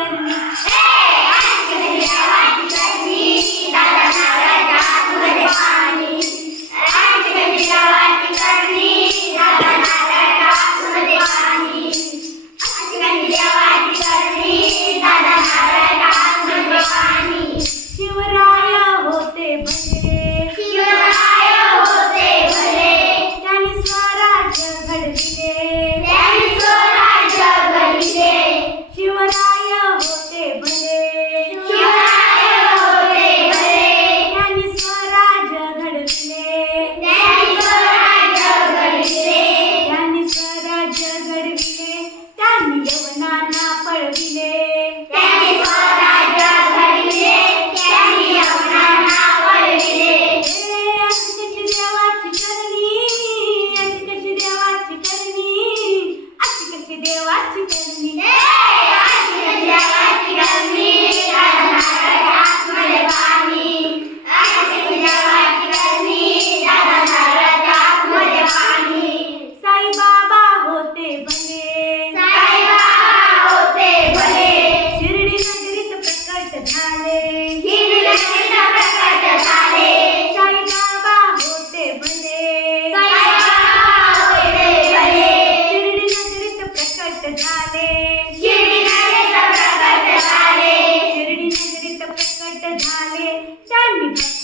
Thank you. अशी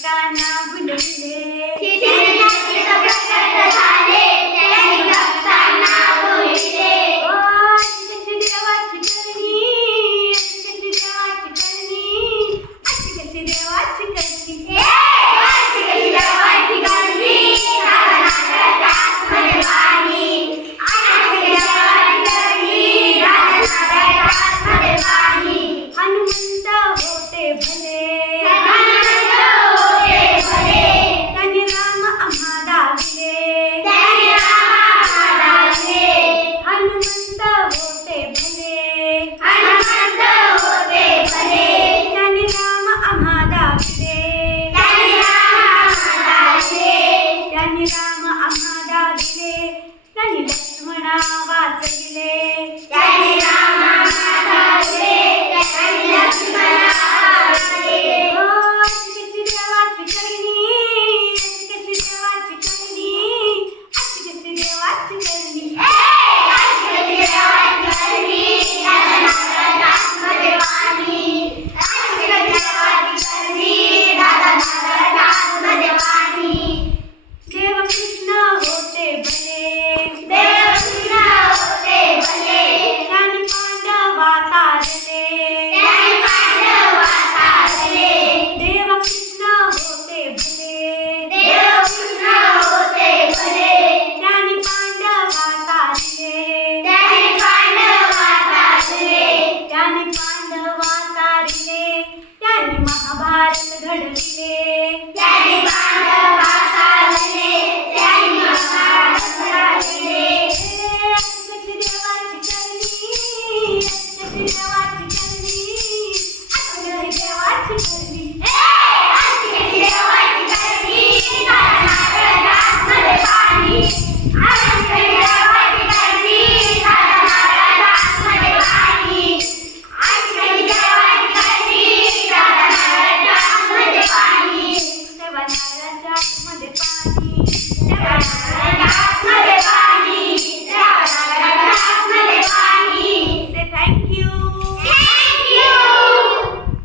Sana